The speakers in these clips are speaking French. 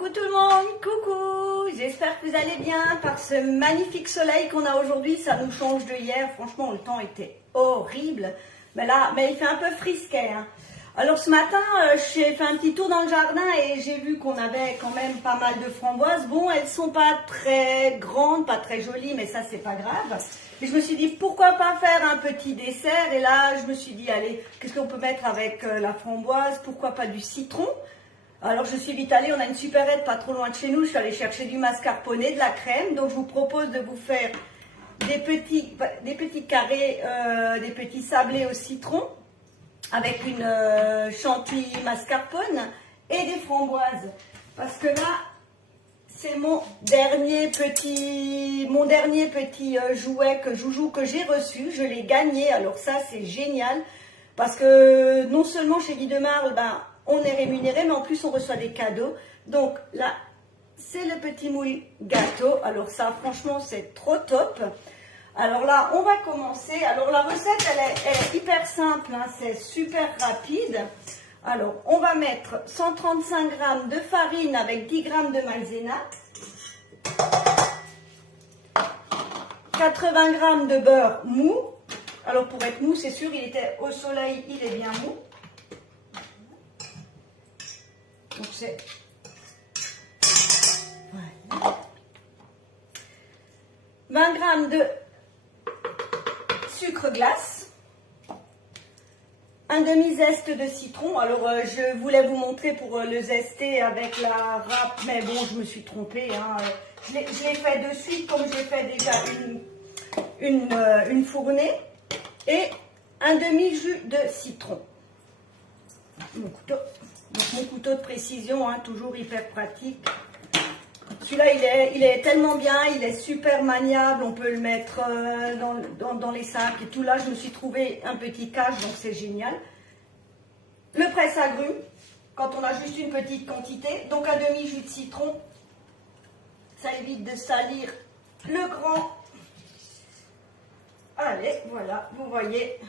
Coucou tout le monde, coucou, j'espère que vous allez bien. Par ce magnifique soleil qu'on a aujourd'hui, ça nous change de hier. Franchement, le temps était horrible. Mais là, il fait un peu frisquet. Hein. Alors ce matin, j'ai fait un petit tour dans le jardin et j'ai vu qu'on avait quand même pas mal de framboises. Bon, elles sont pas très grandes, pas très jolies, mais ça c'est pas grave. Et je me suis dit, pourquoi pas faire un petit dessert. Et là, je me suis dit, allez, qu'est-ce qu'on peut mettre avec la framboise? Pourquoi pas du citron? Alors je suis vite allée, on a une supérette pas trop loin de chez nous, je suis allée chercher du mascarpone, de la crème. Donc je vous propose de vous faire des petits carrés, des petits sablés au citron avec une chantilly mascarpone et des framboises. Parce que là, c'est mon dernier petit jouet joujou que j'ai reçu, je l'ai gagné. Alors ça c'est génial parce que non seulement chez Guy de Marle, on est rémunéré, mais en plus on reçoit des cadeaux. Donc là, c'est le petit mouille gâteau. Alors ça, franchement, c'est trop top. Alors là, on va commencer. Alors la recette, elle est hyper simple, hein, c'est super rapide. Alors, on va mettre 135 g de farine avec 10 g de maïzena, 80 g de beurre mou. Alors pour être mou, c'est sûr, il était au soleil, il est bien mou. Donc c'est voilà. 20 g de sucre glace, un demi-zeste de citron. Alors je voulais vous montrer pour le zester avec la râpe, mais bon, je me suis trompée. Hein. Je l'ai fait de suite comme j'ai fait déjà une fournée, et un demi-jus de citron. Mon couteau. Donc mon couteau de précision, hein, toujours hyper pratique. Celui-là, il est tellement bien, il est super maniable, on peut le mettre dans les sacs et tout. Là, je me suis trouvé un petit cache, donc c'est génial. Le presse-agrumes, quand on a juste une petite quantité. Donc un demi-jus de citron, ça évite de salir le grand. Allez, voilà, vous voyez,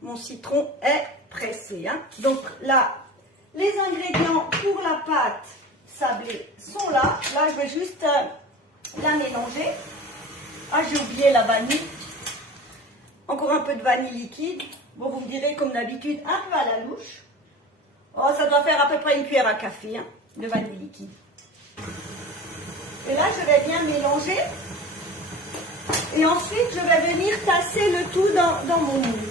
mon citron est pressé. Hein. Donc là, les ingrédients pour la pâte sablée sont là. Là, je vais juste la mélanger. Ah, j'ai oublié la vanille. Encore un peu de vanille liquide. Bon, vous me direz, comme d'habitude, un peu à la louche. Oh, ça doit faire à peu près une cuillère à café, hein, de vanille liquide. Et là, je vais bien mélanger. Et ensuite, je vais venir tasser le tout dans mon moule.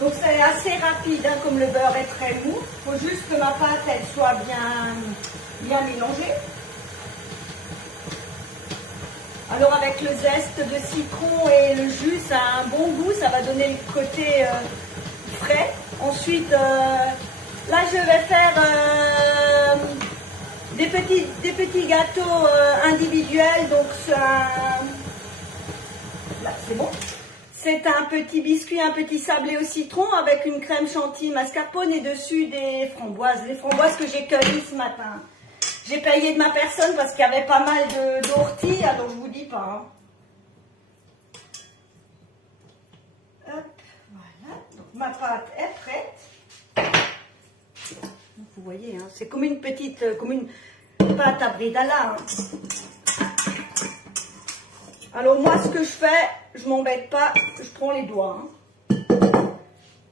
Donc c'est assez rapide, hein, comme le beurre est très mou. Il faut juste que ma pâte elle soit bien mélangée. Alors avec le zeste de citron et le jus, ça a un bon goût, ça va donner le côté frais. Ensuite, là je vais faire des petits gâteaux individuels. Donc là c'est bon. C'est un petit biscuit, un petit sablé au citron avec une crème chantilly mascarpone et dessus des framboises. Les framboises que j'ai cueillies ce matin. J'ai payé de ma personne parce qu'il y avait pas mal d'orties, alors je vous dis pas. Hein. Hop, voilà. Donc ma pâte est prête. Vous voyez, hein, c'est comme une pâte à bredala. Hein. Alors moi, ce que je fais, je m'embête pas, je prends les doigts. Hein.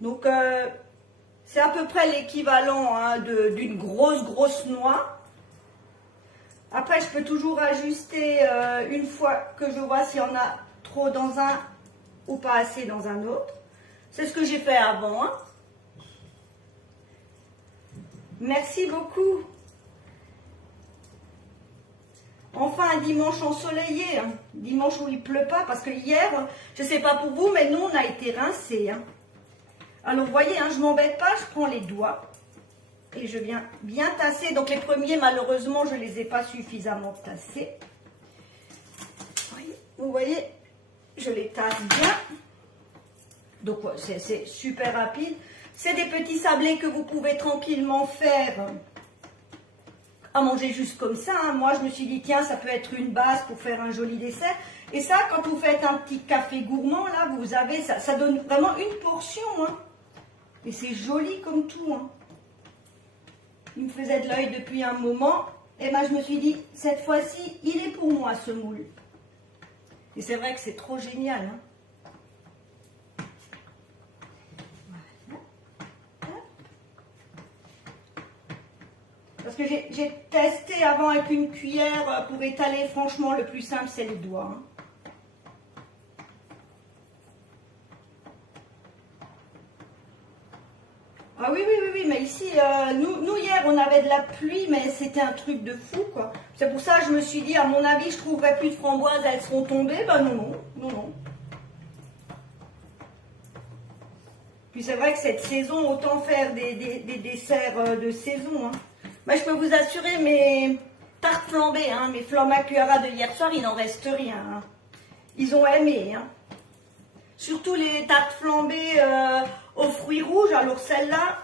Donc, c'est à peu près l'équivalent, hein, d'une grosse noix. Après, je peux toujours ajuster une fois que je vois s'il y en a trop dans un ou pas assez dans un autre. C'est ce que j'ai fait avant. Hein. Merci beaucoup. Enfin, un dimanche ensoleillé, hein. Dimanche où il pleut pas, parce que hier, je ne sais pas pour vous, mais nous, on a été rincés. Hein. Alors, vous voyez, hein, je ne m'embête pas, je prends les doigts et je viens bien tasser. Donc, les premiers, malheureusement, je ne les ai pas suffisamment tassés. Vous voyez, je les tasse bien. Donc, c'est super rapide. C'est des petits sablés que vous pouvez tranquillement faire à manger juste comme ça. Hein. Moi, je me suis dit, tiens, ça peut être une base pour faire un joli dessert. Et ça, quand vous faites un petit café gourmand, là, vous avez, ça donne vraiment une portion. Hein. Et c'est joli comme tout. Hein. Il me faisait de l'œil depuis un moment. Et ben, je me suis dit, cette fois-ci, il est pour moi, ce moule. Et c'est vrai que c'est trop génial. Hein. Parce que j'ai testé avant avec une cuillère pour étaler. Franchement, le plus simple, c'est les doigts. Hein. Ah oui, mais ici, nous hier, on avait de la pluie, mais c'était un truc de fou, quoi. C'est pour ça que je me suis dit, à mon avis, je trouverai plus de framboises, elles seront tombées. Ben non. Puis c'est vrai que cette saison, autant faire des desserts de saison, hein. Mais je peux vous assurer, mes tartes flambées, hein, mes flambacura de hier soir, il n'en reste rien. Hein. Ils ont aimé. Hein. Surtout les tartes flambées aux fruits rouges. Alors celle-là,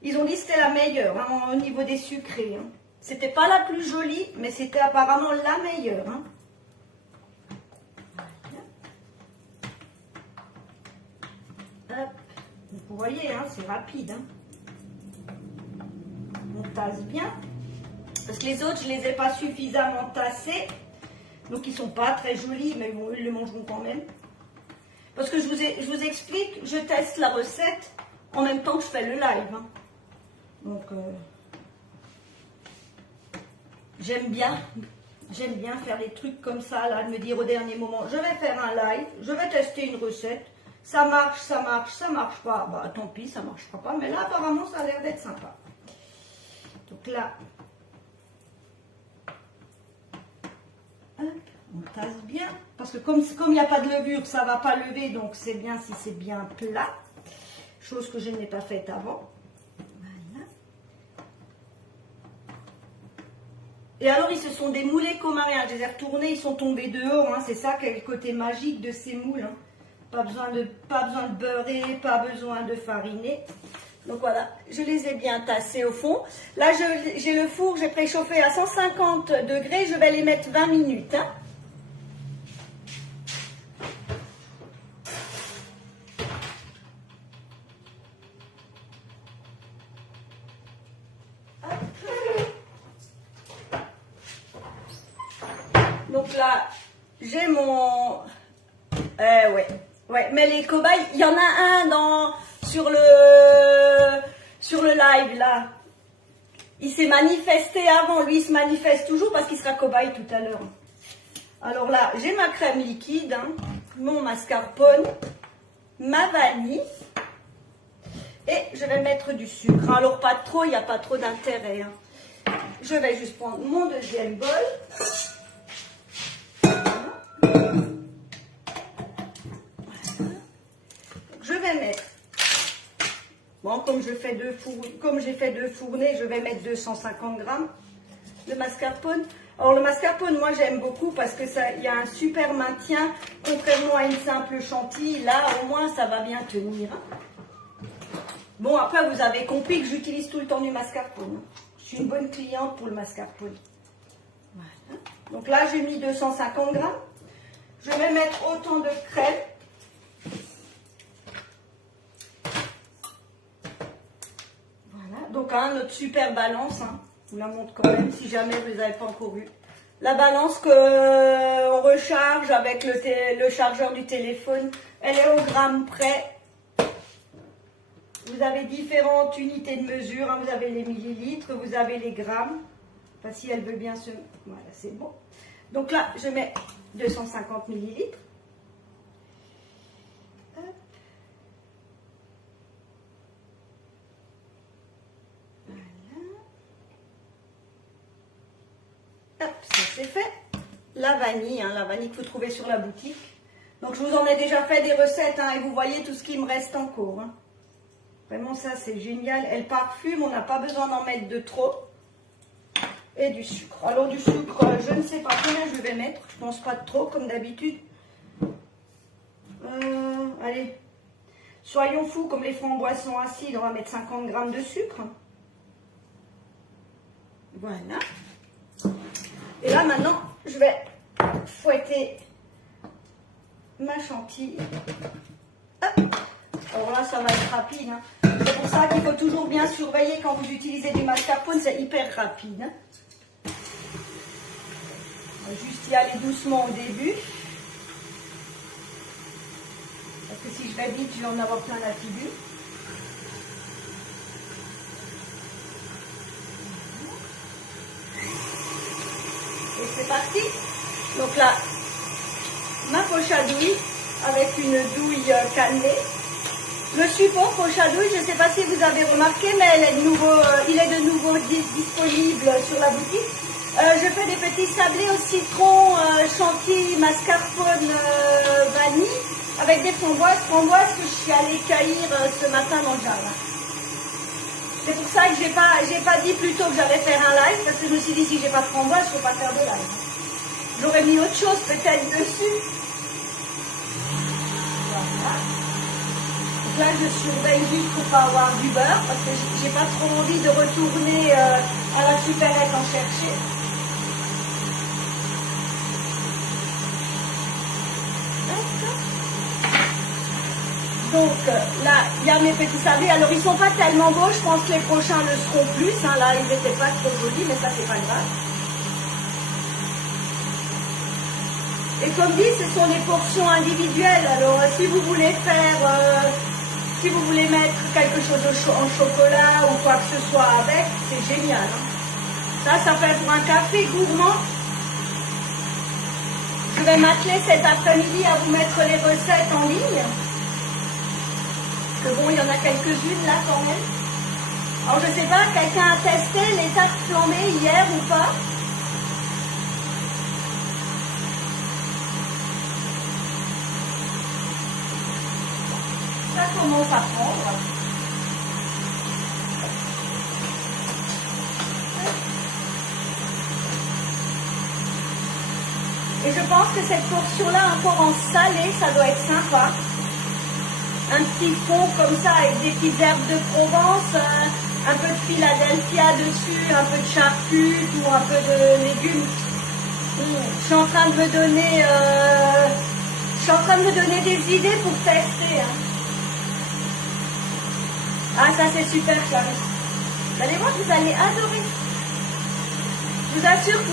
ils ont dit que c'était la meilleure hein, au niveau des sucrés. Hein. C'était pas la plus jolie, mais c'était apparemment la meilleure. Hein. Hop. Vous voyez, hein, c'est rapide. Hein. On tasse bien. Parce que les autres, je ne les ai pas suffisamment tassés. Donc, ils ne sont pas très jolis, mais bon, ils le mangeront quand même. Parce que je vous explique, je teste la recette en même temps que je fais le live. Hein. Donc, j'aime bien faire des trucs comme ça, là, de me dire au dernier moment, je vais faire un live, je vais tester une recette. Ça marche, ça marche pas. Bah, tant pis, ça ne marchera pas. Mais là, apparemment, ça a l'air d'être sympa. Donc là, hop, on tasse bien. Parce que comme il n'y a pas de levure, ça ne va pas lever. Donc, c'est bien si c'est bien plat. Chose que je n'ai pas faite avant. Voilà. Et alors, ils se sont démoulés comme rien. Je les ai retournés, ils sont tombés de haut. Hein. C'est ça qui est le côté magique de ces moules. Hein. Pas besoin de beurrer, pas besoin de fariner. Donc voilà, je les ai bien tassés au fond. Là, j'ai le four, j'ai préchauffé à 150 degrés. Je vais les mettre 20 minutes. Hein. Donc là, j'ai mon... Ouais, mais les cobayes, il y en a un sur le live là. Il s'est manifesté avant, lui il se manifeste toujours parce qu'il sera cobaye tout à l'heure. Alors là, j'ai ma crème liquide, hein, mon mascarpone, ma vanille et je vais mettre du sucre. Alors pas trop, il n'y a pas trop d'intérêt. Hein. Je vais juste prendre mon deuxième bol. Je vais mettre, bon, comme j'ai fait deux fournées, je vais mettre 250 grammes de mascarpone. Alors le mascarpone, moi j'aime beaucoup parce que il y a un super maintien, contrairement à une simple chantilly. Là, au moins, ça va bien tenir. Bon, après, vous avez compris que j'utilise tout le temps du mascarpone. Je suis une bonne cliente pour le mascarpone. Voilà. Donc là, j'ai mis 250 grammes. Je vais mettre autant de crème. Donc, hein, notre super balance, hein, je vous la montre quand même si jamais vous n'avez pas encore vu. La balance qu'on recharge avec le chargeur du téléphone, elle est au gramme près. Vous avez différentes unités de mesure, hein, vous avez les millilitres, vous avez les grammes. Enfin, si elle veut bien se... Voilà, c'est bon. Donc là, je mets 250 millilitres. Ça c'est fait. La vanille, hein, la vanille que vous trouvez sur la boutique. Donc je vous en ai déjà fait des recettes hein, et vous voyez tout ce qui me reste encore. Hein. Vraiment ça c'est génial. Elle parfume, on n'a pas besoin d'en mettre de trop. Et du sucre. Alors du sucre, je ne sais pas combien je vais mettre. Je pense pas de trop comme d'habitude. Allez, soyons fous, comme les framboises sont acides, on va mettre 50 grammes de sucre. Voilà. Et là, maintenant, je vais fouetter ma chantilly. Hop. Alors là, ça va être rapide. Hein. C'est pour ça qu'il faut toujours bien surveiller quand vous utilisez du mascarpone, c'est hyper rapide. Hein. On va juste y aller doucement au début. Parce que si je vais vite, je vais en avoir plein la figure. Et c'est parti. Donc là, ma poche à douille avec une douille cannelée. Le support poche à douille, je ne sais pas si vous avez remarqué, mais il est de nouveau disponible sur la boutique. Je fais des petits sablés au citron, chantilly, mascarpone, vanille, avec des framboises que je suis allée cueillir ce matin dans le jardin. C'est pour ça que j'ai pas dit plus tôt que j'allais faire un live, parce que je me suis dit si j'ai pas de framboises, je ne peux pas faire de live. J'aurais mis autre chose peut-être dessus. Voilà. Donc là, je surveille juste pour pas avoir du beurre, parce que j'ai pas trop envie de retourner à la supérette en chercher. Donc là, il y a mes petits sablés. Alors, ils ne sont pas tellement beaux. Je pense que les prochains le seront plus. Hein. Là, ils n'étaient pas trop jolis, mais ça, c'est pas grave. Et comme dit, ce sont des portions individuelles. Alors, si vous voulez faire, si vous voulez mettre quelque chose en chocolat ou quoi que ce soit avec, c'est génial. Hein. Ça fait pour un café gourmand. Je vais m'atteler cet après-midi à vous mettre les recettes en ligne. Que bon, il y en a quelques-unes là quand même. Alors je sais pas, quelqu'un a testé les tartes flambées hier ou pas? Ça commence à prendre. Et je pense que cette portion-là, encore en salé, ça doit être sympa. Un petit fond comme ça avec des petites herbes de Provence, un peu de Philadelphia dessus, un peu de charcute ou un peu de légumes. Je suis en train de me donner, des idées pour tester. Hein. Ah, ça c'est super, Clarisse. Vous allez voir, vous allez adorer. Je vous assure que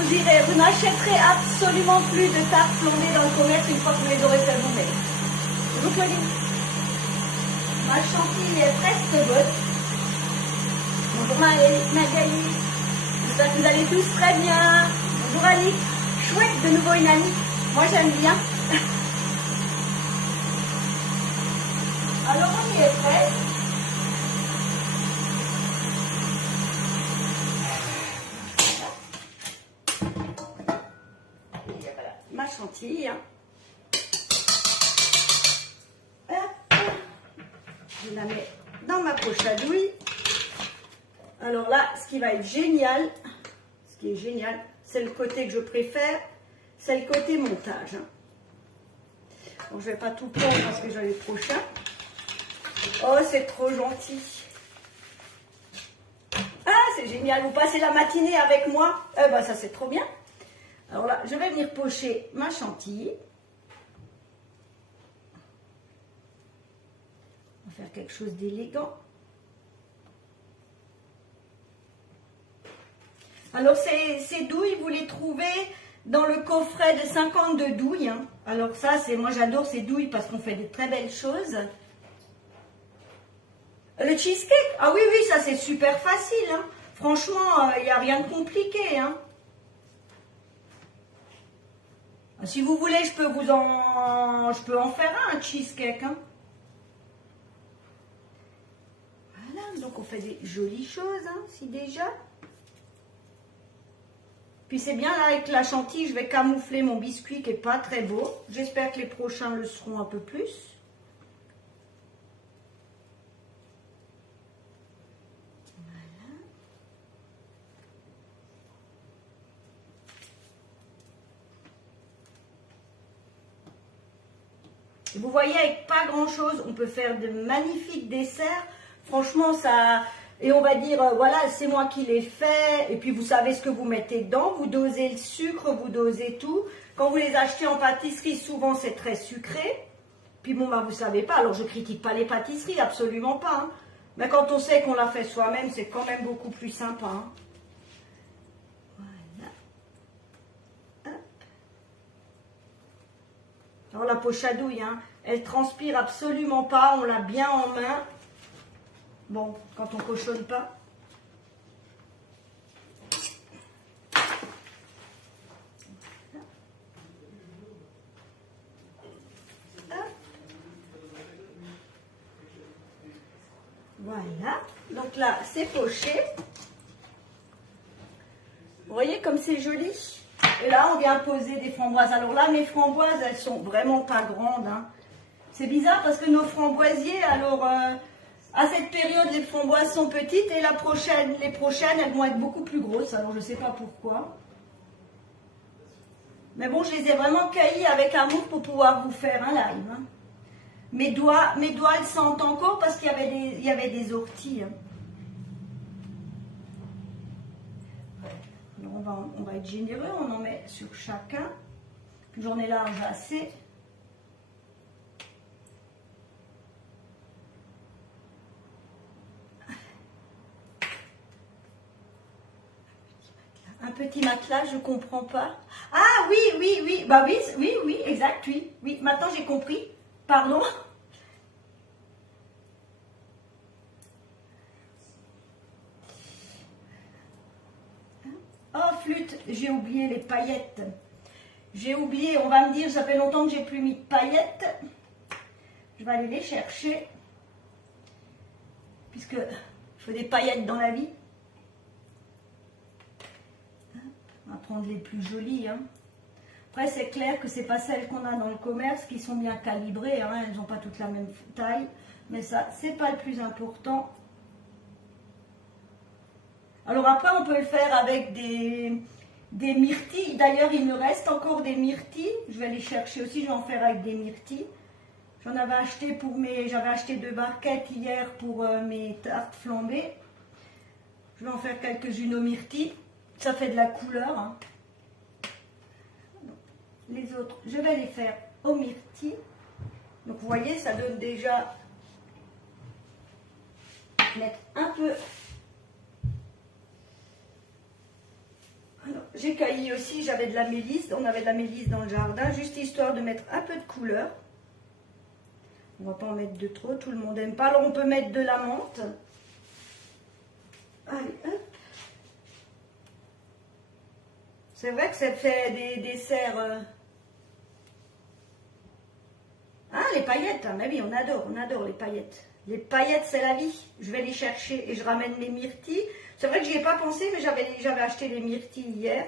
vous n'achèterez absolument plus de tartes flambées dans le commerce une fois que vous les aurez fait vous-même. Je vous connais. Ma chantilly est presque bonne. Bonjour Magali. J'espère que vous allez tous très bien. Bonjour Annick. Chouette, de nouveau une Annick. Moi j'aime bien. Alors on y est presque. Et voilà, ma chantilly. Hein. Je la mets dans ma poche à douille. Alors là, ce qui est génial, c'est le côté que je préfère, c'est le côté montage. Bon, je ne vais pas tout prendre parce que j'en ai trop cher. Oh, c'est trop gentil. Ah, c'est génial, vous passez la matinée avec moi. Eh ben, ça c'est trop bien. Alors là, je vais venir pocher ma chantilly. Faire quelque chose d'élégant. Alors ces douilles, vous les trouvez dans le coffret de 52 douilles. Hein. Alors ça, moi j'adore ces douilles parce qu'on fait de très belles choses. Le cheesecake, ah oui, ça c'est super facile. Hein. Franchement, il n'y a rien de compliqué. Hein. Si vous voulez, je peux en faire un cheesecake. Hein. Donc on fait des jolies choses, hein, si déjà. Puis c'est bien là avec la chantilly, je vais camoufler mon biscuit qui n'est pas très beau. J'espère que les prochains le seront un peu plus. Voilà. Et vous voyez, avec pas grand chose, on peut faire de magnifiques desserts. Franchement, ça, Et on va dire, voilà, c'est moi qui l'ai fait. Et puis vous savez ce que vous mettez dedans. Vous dosez le sucre, vous dosez tout. Quand vous les achetez en pâtisserie, souvent c'est très sucré. Puis bon, bah, vous savez pas. Alors je critique pas les pâtisseries, absolument pas. Hein. Mais quand on sait qu'on l'a fait soi-même, c'est quand même beaucoup plus sympa. Hein. Voilà. Hop. Alors la pochadouille, hein, elle transpire absolument pas. On l'a bien en main. Bon, quand on cochonne pas. Voilà, donc là c'est poché. Vous voyez comme c'est joli. Et là on vient poser des framboises. Alors là mes framboises elles sont vraiment pas grandes. Hein. C'est bizarre parce que nos framboisiers, alors à cette période les framboises sont petites et les prochaines elles vont être beaucoup plus grosses. Alors je sais pas pourquoi. Mais bon, je les ai vraiment cueillies avec amour pour pouvoir vous faire un live. Hein. Mes doigts, elles sentent encore parce qu'il y avait des orties. Hein. Alors on va être généreux, on en met sur chacun. J'en ai large assez. Un petit matelas, je comprends pas. Ah oui, bah oui, exact, oui. Maintenant j'ai compris. Pardon. Oh flûte, j'ai oublié les paillettes. J'ai oublié, on va me dire, ça fait longtemps que j'ai plus mis de paillettes. Je vais aller les chercher. Puisque il faut des paillettes dans la vie. On va prendre les plus jolies. Hein. Après, c'est clair que ce n'est pas celles qu'on a dans le commerce qui sont bien calibrées. Hein. Elles n'ont pas toutes la même taille. Mais ça, c'est pas le plus important. Alors après, on peut le faire avec des myrtilles. D'ailleurs, il me reste encore des myrtilles. Je vais les chercher aussi. Je vais en faire avec des myrtilles. J'en avais acheté j'avais acheté 2 barquettes hier pour mes tartes flambées. Je vais en faire quelques-unes aux myrtilles. Ça fait de la couleur. Hein. Les autres, je vais les faire aux myrtilles. Donc vous voyez, ça donne déjà mettre un peu. Alors, j'ai cueilli aussi, j'avais de la mélisse. On avait de la mélisse dans le jardin, juste histoire de mettre un peu de couleur. On ne va pas en mettre de trop, tout le monde n'aime pas. Alors on peut mettre de la menthe. Allez, hop. C'est vrai que ça fait des desserts. Ah, les paillettes, hein, mais oui, on adore les paillettes. Les paillettes, c'est la vie. Je vais les chercher et je ramène mes myrtilles. C'est vrai que je n'y ai pas pensé, mais j'avais acheté les myrtilles hier.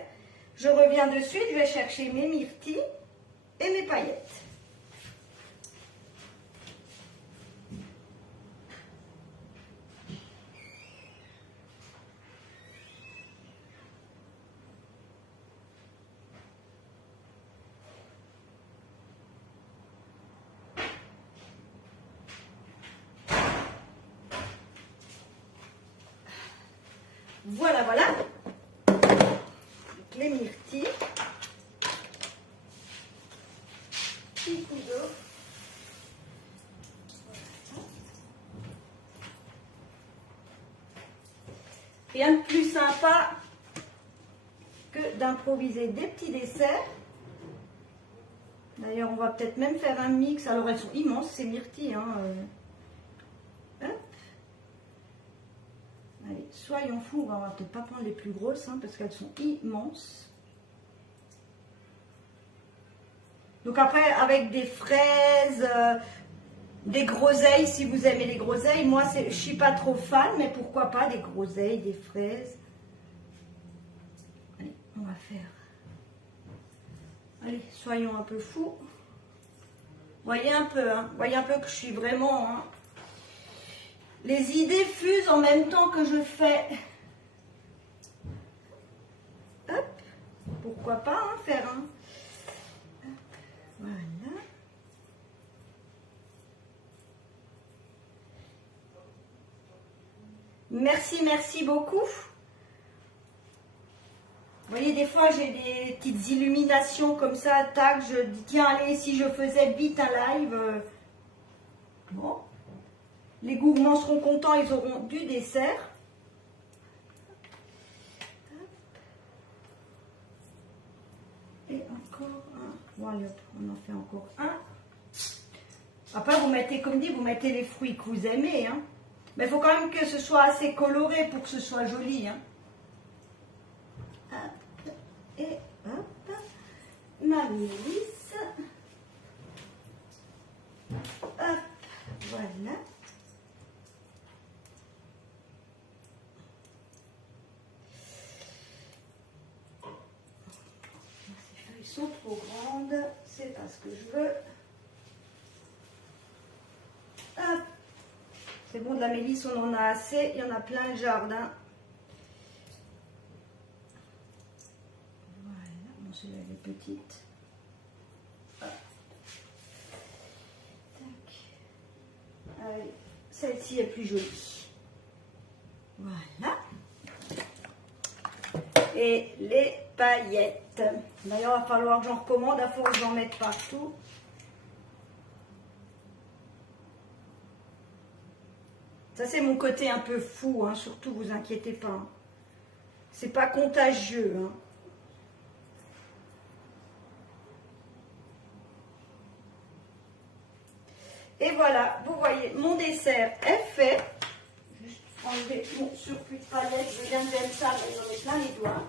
Je reviens de suite, je vais chercher mes myrtilles et mes paillettes. Voilà, voilà. Donc, les myrtilles. Petit coup d'eau. Rien de plus sympa que d'improviser des petits desserts. D'ailleurs, on va peut-être même faire un mix. Alors, elles sont immenses, ces myrtilles. Hein. Hop. Allez, soyons fous, on va peut-être pas prendre les plus grosses hein, parce qu'elles sont immenses. Donc après, avec des fraises, des groseilles, si vous aimez les groseilles. Moi, je ne suis pas trop fan, mais pourquoi pas des groseilles, des fraises. Allez, on va faire. Allez, soyons un peu fous. Voyez un peu, hein. Voyez un peu que je suis vraiment... Hein, les idées fusent en même temps que je fais. Hop. Pourquoi pas hein, faire un. Voilà. merci beaucoup. Vous voyez, des fois, j'ai des petites illuminations comme ça, tac, je dis, tiens, allez, si je faisais vite un live. Bon. Les gourmands seront contents, ils auront du dessert. Et encore un. Voilà, on en fait encore un. Après, vous mettez, comme dit, vous mettez les fruits que vous aimez. Hein. Mais il faut quand même que ce soit assez coloré pour que ce soit joli. Hein. Hop, et hop, ma mélisse. Hop, voilà. Ces feuilles sont trop grandes, c'est pas ce que je veux. Hop. C'est bon, de la mélisse, on en a assez. Il y en a plein le jardin. Voilà, bon, celle-là, elle est petite. Hop. Tac. Allez, celle-ci est plus jolie. Voilà. Et les paillettes. D'ailleurs, il va falloir que j'en recommande. Il faut que j'en mette partout. Ça, c'est mon côté un peu fou, hein, surtout, vous inquiétez pas. Hein. C'est pas contagieux. Hein. Et voilà, vous voyez, mon dessert est fait. Juste enlever mon surplus de palette. Je viens de mettre ça, mais j'en ai plein les doigts.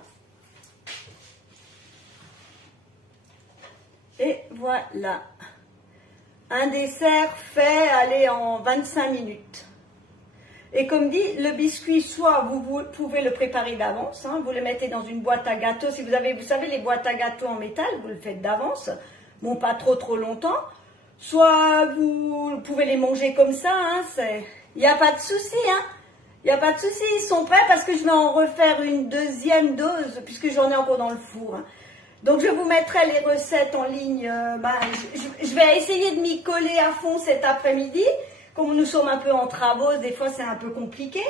Et voilà. Un dessert fait, allez, en 25 minutes. Et comme dit, le biscuit, soit vous pouvez le préparer d'avance, hein, vous le mettez dans une boîte à gâteaux. Si vous avez, vous savez, les boîtes à gâteaux en métal, vous le faites d'avance. Bon, pas trop longtemps. Soit vous pouvez les manger comme ça, hein, il n'y a pas de souci, hein. Il n'y a pas de souci, ils sont prêts parce que je vais en refaire une deuxième dose, puisque j'en ai encore dans le four. Hein. Donc je vous mettrai les recettes en ligne. Je vais essayer de m'y coller à fond cet après-midi. Comme nous sommes un peu en travaux, des fois c'est un peu compliqué.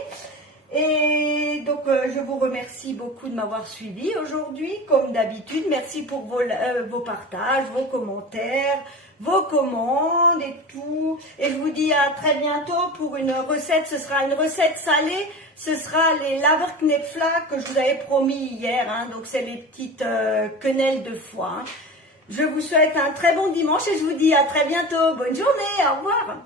Et donc je vous remercie beaucoup de m'avoir suivi aujourd'hui, comme d'habitude. Merci pour vos partages, vos commentaires, vos commandes et tout. Et je vous dis à très bientôt pour une recette. Ce sera une recette salée. Ce sera les Laverknäpfler que je vous avais promis hier. Hein. Donc c'est les petites quenelles de foie. Hein. Je vous souhaite un très bon dimanche et je vous dis à très bientôt. Bonne journée, au revoir.